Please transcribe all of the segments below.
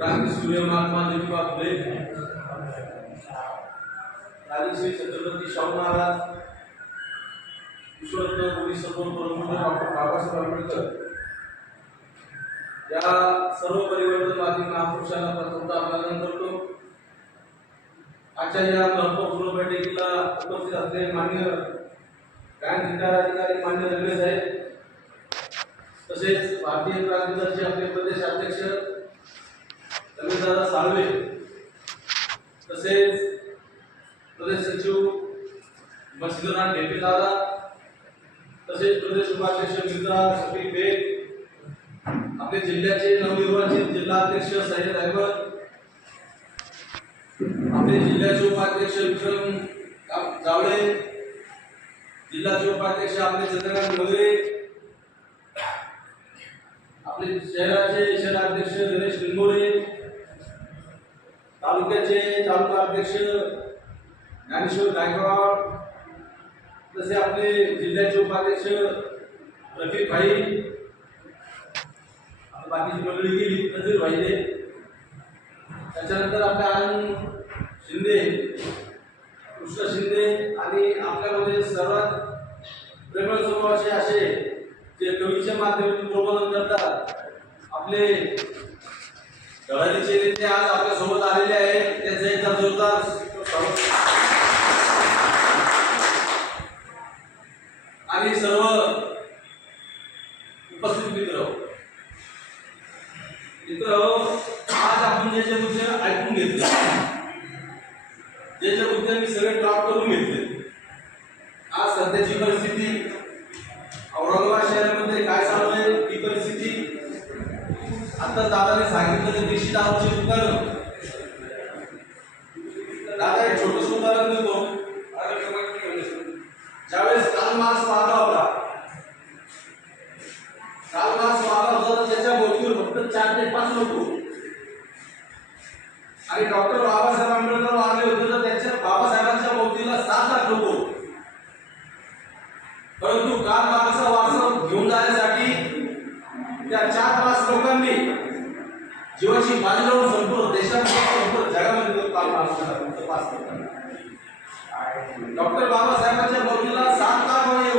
क्रांती सूर्य महात्मा ज्योतिबा फुले, राजश्री छत्रपती शाहू महाराज, विश्वरत्न कोविसर्व परमपूज्य डॉक्टर बाबासाहेब आंबेडकर या सर्व परिवर्तनवादी महापुरुषांना प्रथमतः अभिवादन करतो। आजच्या या महत्त्वपूर्ण बैठकीला उपस्थित असलेले मान्य बँक अधिकारी मान्य रेल्वे साहेब, तसेच भारतीय क्रांती दलाचे आपले प्रदेश अध्यक्ष रमेशदादा साळवे, तसेच प्रदेश सचिव मत्स्यनाथ ढेपे दादा, तसेच प्रदेश उपाध्यक्ष मिर्झा शफीक बेग, आपले जिल्ह्याचे नवनिर्वाचित जिल्हाध्यक्ष सय्यद अहमद, आपले जिल्ह्याचे उपाध्यक्ष विक्रम जावळे, जिल्ह्याचे उपाध्यक्ष आपले चंद्रकांत वगैरे, आपले शहराचे शहराध्यक्ष गणेश लिंगोळे, तालुक्याचे तालुका अध्यक्ष ज्ञानेश्वर गायकवाड, तसे आपले जिल्ह्याचे उपाध्यक्ष रफिक भाई, बाकीची मंडळी गेली नजीर भाई, त्याच्यानंतर आपले आनंद शिंदे, कृष्ण शिंदे आणि आपल्यामध्ये सर्वात प्रेमळ स्वभावाचे असे जे कवीच्या माध्यमातून प्रबोधन करतात आपले दळालीचे नेते आज आपल्या सोबत आलेले आहेत, त्यांचा एकदा जोरदार आणि सर्व उपस्थित मित्र आज आपण जे मुद्दे ऐकून घेतले, जे मुद्दे मी सगळे ड्रॉप करून घेतले। आज सध्याची परिस्थिती औरंगाबाद शहरामध्ये काय चालू आहे ही परिस्थिती, आता दादाने सांगितलं देशी दारूची दुकान, दादा एक छोटंसं उदाहरण देतो। ज्यावेळेस काल मार्च वागा होता, तर त्याच्या बोटीवर फक्त 4 ते 5 लोक आणि डॉक्टर बाबासाहेब आंबेडकर वारले होते तर त्याच्या बाबासाहेबांच्या बोटीला 7 लाख लोक, परंतु काल मार्चचा वारसा घेऊन जाण्यासाठी त्या 4-5 लोकांनी जीवाची बाजी लावून संपूर्ण देशामध्ये संपूर्ण जगामध्ये काल मार्चचा डॉक्टर बाबासाहेबांच्या बोटीला 7 लाख आणवली,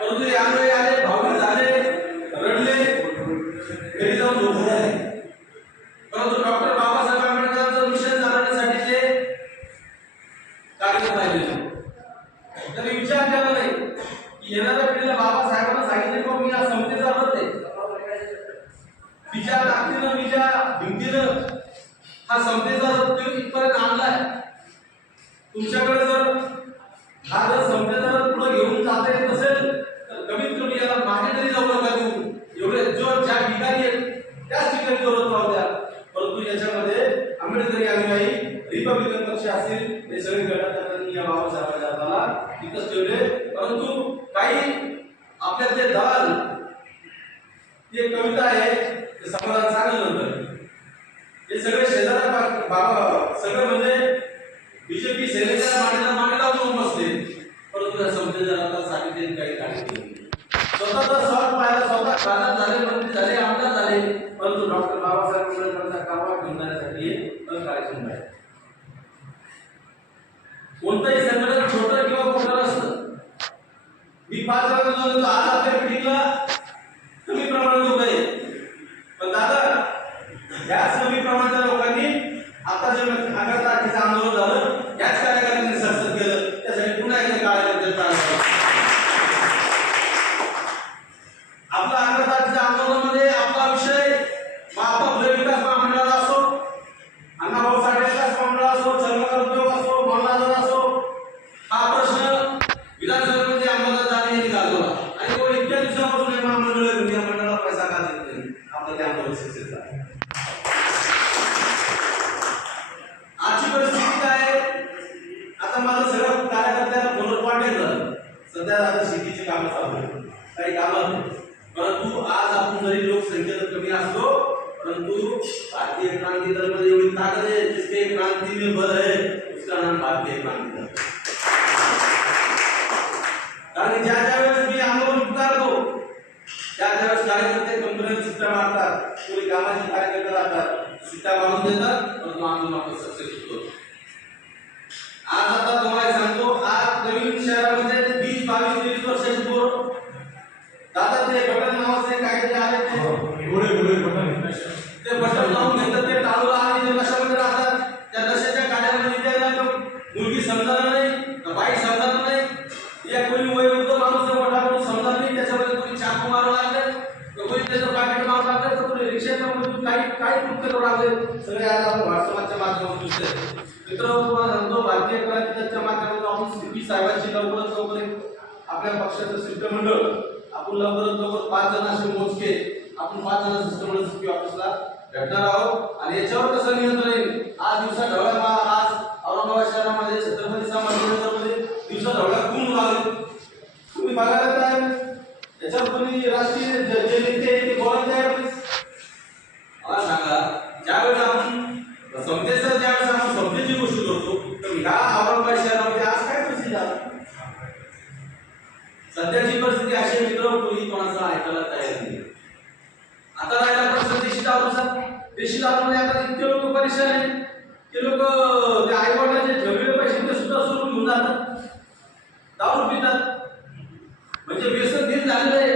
परंतु यावेळी आले, भावनिक झाले, रडले, घरी जाऊन झोपले, परंतु डॉक्टर बाबासाहेब आंबेडकरांचा मिशन चालवण्यासाठी ते कार्य पाहिजे। त्यांनी विचार केला नाही की येणाऱ्या पिढीला बाबासाहेबांना सांगितले की मी या समतेचा रथ आहे, तिच्या ताकदीनं तिच्या हिमतीनं हा समतेचा रथ इथपर्यंत आणलाय। तुमच्याकडे जर हा जर समतेचा रथ पुढे घेऊन जाता येत नसेल तर कमीत कमी याला मागे तरी जाऊ नका देऊ, एवढे जो ज्या ठिकाणी आहेत त्याच ठिकाणी जोरात राहू द्या। परंतु याच्यामध्ये आंबेडकरी अनुयायी रिपब्लिकन पक्ष असतील हे सगळे घटक या बाबासाहेबांच्या हाताला तिथंच ठेवले, परंतु काही आपल्यातले दलाल ही एक कविता आहे ते समाजात चांगलं नंतर हे सगळे शेजाऱ्या बाबा सगळे म्हणजे बीजेपी सेनेच्या मांडीला जाऊन बसले, परंतु या समतेच्या साठी काही कार्य केले, स्वतःचा स्वार्थ पाहिला, स्वतः खासदार झाले, मंत्री झाले, आमदार झाले, परंतु डॉक्टर बाबासाहेब आंबेडकरांचा कामा घेऊन जाण्यासाठी कार्यक्षम आहे। कोणतंही संघटन छोटं किंवा मोठं नसतं। मी 5 वर्षांपासून आज आपल्या पिढीला कमी प्रमाणात लोक आहेत, पण दादा याच कमी प्रमाणाच्या लोकांनी आता जे आगार तारखेचं आंदोलन झालं याच कार्यकर्त्यांनी सत्सत केलं, त्यासाठी पुन्हा एकदा कार्यकर्ते आपला आगार तारखेच्या आंदोलनामध्ये आपला विषय महात्मा विकास महामंडळाला असो, अण्णाभाऊ साठे विकास महामंडळ असो, चर्मकार उद्योग असो, मल्हारदादा असो, हा प्रश्न विधानसभेमध्ये अंमलात जाणे गाजवला आणि तो इतक्या दिवसापासून हे महामंडळ या मंडळाला पैसा का देत नाही, आपलं ते आंदोलन सक्सेस झालं। आजची परिस्थिती काय आहे, आता माझं सगळं कार्यकर्त्यांना पुनर्वाटन झालं, सध्या आता शेतीची कामं चालू आहेत, काही कामं नाही, परंतु आज आपण जरी लोकसंख्येत कमी असलो परंतु भारतीय क्रांती दल मध्ये एवढी ताकद है, जिसके क्रांति में बल है उसका नाम भारतीय क्रांती दल। कारण ज्या वेळेस मी आंदोलन पुकारतो त्या वेळेस कार्यकर्ते कंपन्यांना सुट्ट्या मारतात, कोणी कामाची कार्यकर्ते राहतात सीटा मारून देतात परंतु आंदोलन आपलं सक्सेस होतो. आज आता तुम्हाला सांगतो, आज नवीन शहरामध्ये 20, 22, 23 वर्षाची पोरं दादा ते बटन नावाचे काहीतरी आले ते घोडे बटन, ते बटन लावून घेतात, ते टाळूला आणि ते नशामध्ये राहतात. त्या नशाच्या गाड्यामध्ये त्याला मुलगी समजणार नाही, बाई समजणार नाही, या कोणी वयोवृद्ध माणूस मोठा माणूस समजणार नाही, त्याच्यामध्ये कोणी चाकू मारू लागले, कोणी त्याचं पॅकेट मारू लागले, तर कोणी रिक्षाच्या मधून काही कृत्य करू लागले. सगळे आज आपण व्हॉट्सअपच्या माध्यमातून दिसतंय. मित्रांनो, तुम्हाला सांगतो, भारतीय क्रांतीच्या माध्यमातून आपण सीपी साहेबांची लवकरात लवकर आपल्या पक्षाचं शिष्टमंडळ आपण लवकरात लवकर 5 जण असे मोजके आपण 5 जण शिष्टमंडळ सीपी ऑफिसला भेटणार आहोत. आणि याच्यावर कसं नियंत्रण येईल, आज दिवसा ढवळ्या आज औरंगाबाद शहरामध्ये छत्रपती संभाजीनगरमध्ये दिवसा ढवळ्या खून लागले. तुम्ही बघायला काय याच्यावर कोणी राष्ट्रीय जे नेते ते बोलत आहे. मला सांगा, ज्यावेळेस आपण समतेचा ज्यावेळेस आपण समतेची गोष्ट करतो तर ह्या औरंगाबाद शहरामध्ये आज काय परिस्थिती आहे? सध्याची परिस्थिती अशी मित्र कोणी कोणाचा ऐकायला तयार नाही. आता राहिला प्रश्न देशी दारूमध्ये आता इतके लोक परेशान आहेत की लोक ते आई वडिलांचे ठेवलेले पैसे ते सुद्धा सोडून घेऊन जातात, दारू पितात. म्हणजे व्यसन दिन झालेलं आहे,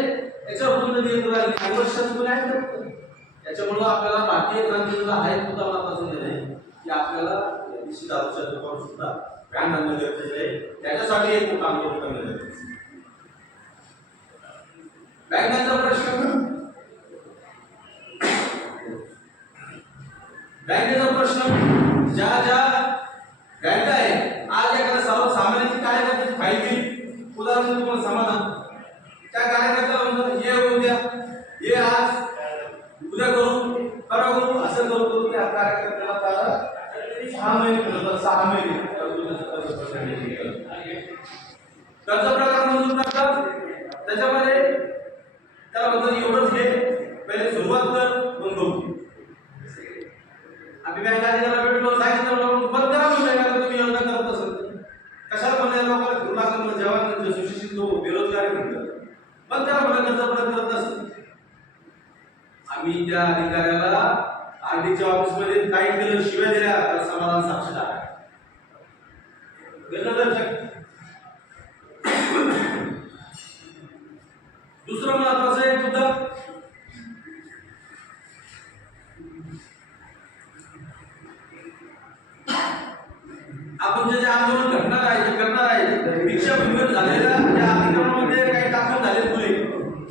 याच्यावर पूर्ण नियंत्रण काही वर्षात कोणी आहे. त्याच्यामुळे आपल्याला भारतीय क्रांतीचा हा एक मुद्दा महत्त्वाचा निर्णय की आपल्याला देशी दारूच्या दुकानावर सुद्धा बॅन आणणं गरजेचं आहे. त्याच्यासाठी एक मोठं आंदोलन करणं गरजेचं आहे. बँकांचा प्रश्न, बँकेचा प्रश्न, ज्या बँका आहे आज एखाद्या सर्वसामान्यांची कार्यकर्त्याची फाईल घेईल, उदाहरण तुम्हाला समाधान त्या कार्यकर्त्याला म्हणतात ये उद्या, ये आज, उद्या करू, परवा करू, असं करू त्या कार्यकर्त्याला त्याला 6 महिने मिळतात. 6 महिने कर्ज प्रकार मंजूर करतात. त्याच्यामध्ये त्याला म्हणतात एवढंच घे, पहिले सुरुवात कर, मग बघू. आम्ही बँक अधिकाऱ्याला भेटलो, सांगितलं बंद करा बँका, तुम्ही योजना करत असेल कशाला म्हणजे लोकांना घेऊन लागलं, जेव्हा सुशिक्षित लोक बेरोजगारी म्हणतात बंद करा म्हणजे कर्ज परत करत असेल. आम्ही त्या अधिकाऱ्याला आरडीच्या ऑफिसमध्ये काही केलं, शिवाय दिल्या, तर समाधान साक्षीदार आहे. दुसरं महत्वाचं एक मुद्दा, आपण जे आंदोलन घडणार आहे, जे करणार आहे, दीक्षाभूमीवर झालेल्या त्या अधिकारांमध्ये काही दाखल झाले गुन्हे,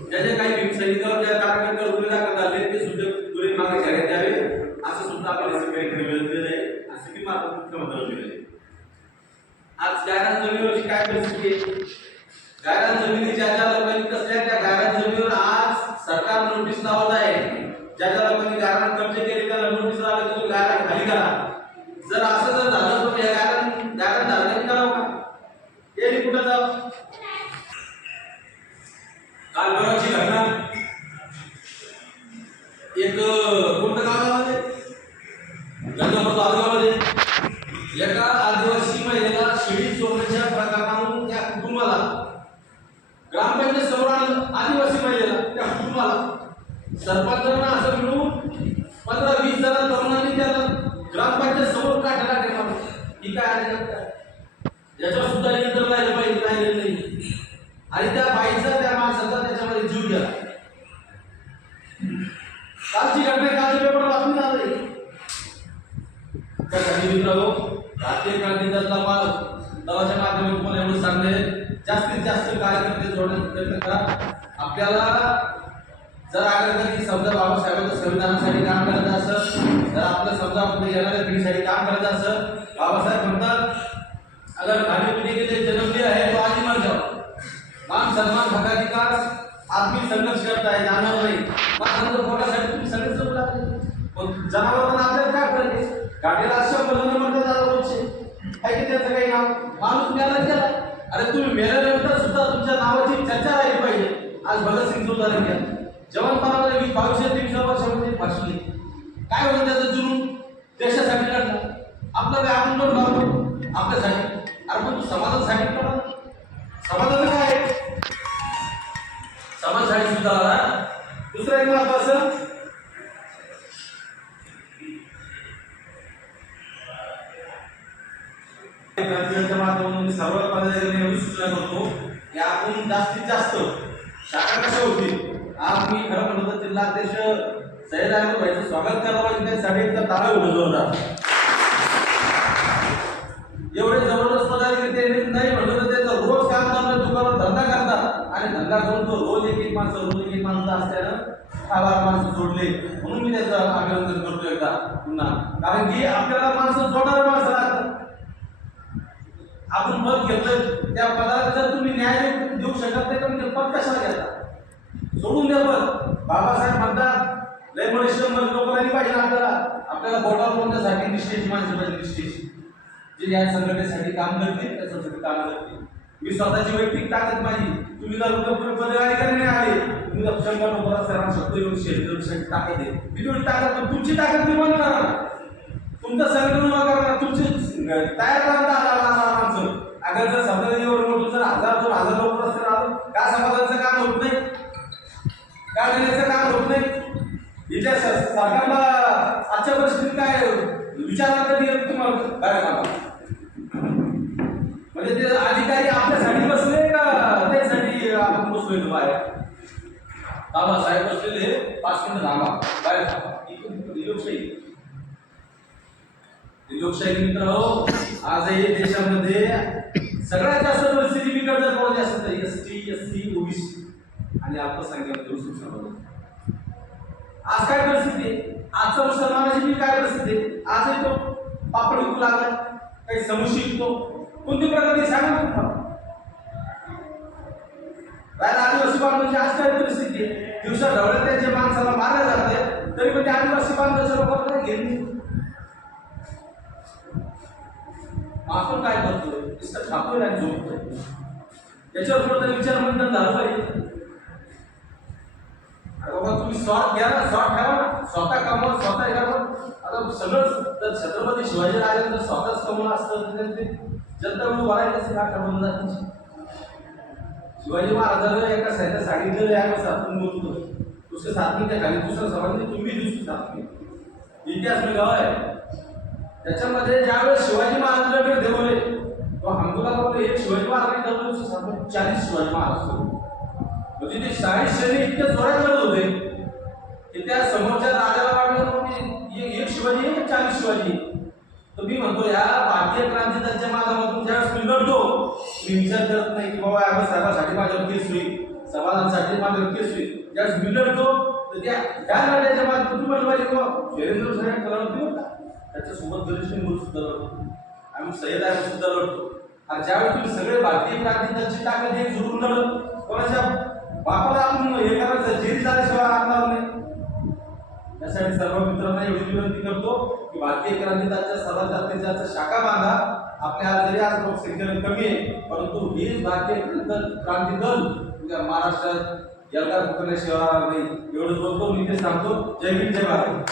ज्याचे काही भीमसैनिकांवर ज्या कार्यकर्त्यावर गुन्हे दाखल झाले ते सुद्धा गुन्हे मागे घेण्यात यावे, असं सुद्धा आपण काही निवेदन दिलं आहे. असं की मात्र मुख्यमंत्र्यांनी दिलं आहे. आज गायरान जमिनीवरची काय परिस्थिती आहे? गायरान जमिनी ज्या लोकांनी कसल्या त्या गायरान जमिनीवर आज सरकार नोटीस लावत आहे. ज्या लोकांनी गायरान कब्जे केले त्याला नोटीस लावली, तुम्ही गायरान खाली करा. जर असं जर झालं तर या गायरान धारणे करावं का? हे कुठं जावं? काल बरोबरची घटना एक कोणत्या गावामध्ये गंगापूर तालुक्यामध्ये एका आदिवासी महिलेला शिडी चोरण्याच्या प्रकरणावरून त्या कुटुंबाला ग्रामपंचायत समोर आणलं. आदिवासी महिलेला त्या कुटुंबाला सरपंचांना असं मिळून 15-20 जण तरुणांनी त्याला ग्रामपंचायत समोर काढायला ठेवलं. ही काय आहे याच्यावर सुद्धा नियंत्रण राहिलं पाहिजे, राहिलेलं नाही. आणि त्या बाईचा त्या माणसाचा त्याच्यामध्ये जीव गेला. कालची घटना कालच्या पेपर बातमी झाली. त्यासाठी मित्रांनो, भारतीय क्रांतीचा दलाच्या माध्यमातून तुम्हाला एवढं सांगणे, जास्तीत जास्त कार्यकर्ते जोडण्याचा प्रयत्न करा. आपल्याला जर आग्रह समजा बाबासाहेबांच्या संविधानासाठी काम करायचं असं, जर आपलं समजा आपण येणाऱ्या पिढीसाठी काम करायचं असं, बाबासाहेब म्हणतात अगर खाने पीने के लिए जन्म दिया है तो आज ही मर जाओ. मान सन्मान हक अधिकार आदमी संघर्ष करता है, जानवर नाही. मग पोटासाठी तुम्ही सगळेच लोक लागले. पण जनावरांना आपल्याला काय फरक आहे? गाडीला अशा मुलांना म्हणतात दादा रोजचे आहे की त्याचं काही नाव माणूस मेला गेला. अरे तुम्ही मेल्यानंतर सुद्धा तुमच्या नावाची चर्चा राहिली पाहिजे. आज भगतसिंग उदाहरण घ्या, जवानपणामध्ये 22-23 वर्षामध्ये फासली. काय होतं त्याचं जुनून? देशासाठी लढला. आपलं काय आपण लोट लावतो आपल्यासाठी. अरे पण तू समाजासाठी करा. समाजाचं काय आहे? समाजासाठी सुद्धा. दुसरं एक महत्वाचं, क्रांतीच्या माध्यमातून मी सर्व पदाधिकाऱ्यांना एवढी सूचना करतो की आपण जास्तीत जास्त शाखा कशा होतील. आज मी खरं म्हणलं तर जिल्हाध्यक्ष सय्यद अहमद भाईचं स्वागत करायला पाहिजे, त्यासाठी एकदा टाळा उडवून जोरदार. एवढे जबरदस्त पदाधिकारी त्यांनी नाही म्हणलं तर त्याचं रोज काम चाललं, दुकानात धंदा करतात आणि धंदा करून तो रोज एक माणसं असल्यानं 10-12 माणसं जोडले, म्हणून मी त्याचं अभिनंदन करतो एकदा पुन्हा. कारण की आपल्याला माणसं जोडणारे माणसं लागतात. आपण पद घेतलं त्या पदाला जर तुम्ही न्याय देऊ शकत नाही तर ते पद कशाला घेता, सोडून द्या पद. बाबासाहेब म्हणतात लय परिश्रम लोक नाही पाहिजे आपल्याला बोटावर कोणत्यासाठी निष्ठेची माणसं पाहिजे, निष्ठेची जे या संघटनेसाठी काम करतील त्याच्यासाठी काम करतील. मी स्वतःची वैयक्तिक ताकद माझी, तुम्ही जर पदाधिकारी नाही आले, तुम्ही जर 100 लोकांना सर्वांना शब्द येऊन शेतकऱ्यांसाठी ताकद आहे, मी तेवढी ताकद, तुमची ताकद निर्माण करा, तुमचं संघटन उभा करा, तुमची तयार करा माणसं. अगर जर सत्ताधारीवर मोठं जर 1000-2000 लोक असतील का समाजाचं काम होत नाही, का देण्याचं काम होत नाही. इथल्या सरकारला आजच्या परिस्थितीत काय विचार कधी येत तुम्हाला काय काम, म्हणजे ते अधिकारी आपल्यासाठी बसले का त्यासाठी आपण बसलोय बाहेर. बाबासाहेब बसलेले 5 मिनिटं थांबा बाहेर थांबा. लोकशाही मित्र हो, आजही देशामध्ये सगळ्यात जास्त परिस्थिती बिकट जर बोलायची असेल तर ST, SC, OBC आणि अल्पसंख्याक समाज. आज काय परिस्थिती आहे, आजचा मुसलमानाची बी काय परिस्थिती आहे. आजही तो पापड विकू लागला, काही समोसे विकतो, कोणती प्रगती सांगा ना तुम्हाला. आदिवासी बांधवांची आज काय परिस्थिती आहे, दिवसा ढवळ्यात त्यांच्या माणसाला मारलं जाते तरी पण ते आदिवासी बांधवाच्या लोकांना घेऊन आपण काय करतोय, नुसतं खातोय आणि झोपतोय. त्याच्यावर थोडं विचार मंथन झालं पाहिजे. बाबा तुम्ही स्वार्थ घ्या ना, स्वार्थ ठेवा ना, स्वतः कमवा, स्वतः करा. आता सगळं जर छत्रपती शिवाजी राजांचं स्वतःच कमवलं असतं तर ते जनता म्हणून वरायचं का ठरवलं जातं. शिवाजी महाराजांना एका साहित्यात सांगितलेलं आहे आपण बोलतो उसके साथ में त्या खाली दुसरा समाज तुम्ही दुसरी साथ में इतिहास में गाव आहे. त्याच्यामध्ये ज्यावेळेस शिवाजी महाराजांना ठेवले तो हमकुला एक शिवाजी महाराजांनी ठेवलं 40 शिवाजी महाराज होते. म्हणजे ते 40 सैनिक इतके जोरात करत होते की त्या समोरच्या राजाला वाटलं की एक शिवाजी आहे 40 शिवाजी. तर मी म्हणतो या भारतीय क्रांती दलाच्या माध्यमातून ज्यावेळेस मी लढतो मी विचार करत नाही की बाबा आपण साहेबांसाठी माझ्यावर केस होईल, समाजांसाठी माझ्यावर केस होईल. ज्यावेळेस मी लढतो तर त्या लढ्याच्या माध्यमातून तुम्हाला पाहिजे बाबा शेरेंद्र साहेब कलवती होता, त्याच्यासोबत गणेश मुळे सुद्धा लढतो, आम्ही सय्यद आहे सुद्धा लढतो. आणि ज्यावेळेस तुम्ही सगळे भारतीय क्रांती दलाची ताकद एक जुळून लढत कोणाच्या बापाला आपण हे करायचं जेरी झाल्याशिवाय आणणार नाही. त्यासाठी सर्व मित्रांना एवढी विनंती करतो की भारतीय क्रांती दलाच्या सर्वात जास्तीत जास्त शाखा बांधा. आपल्या जरी आज लोकसंख्या कमी आहे परंतु ही भारतीय क्रांती दल महाराष्ट्रात याला शिवाय नाही. एवढं बोलतो मी ते सांगतो. जय हिंद, जय भारत.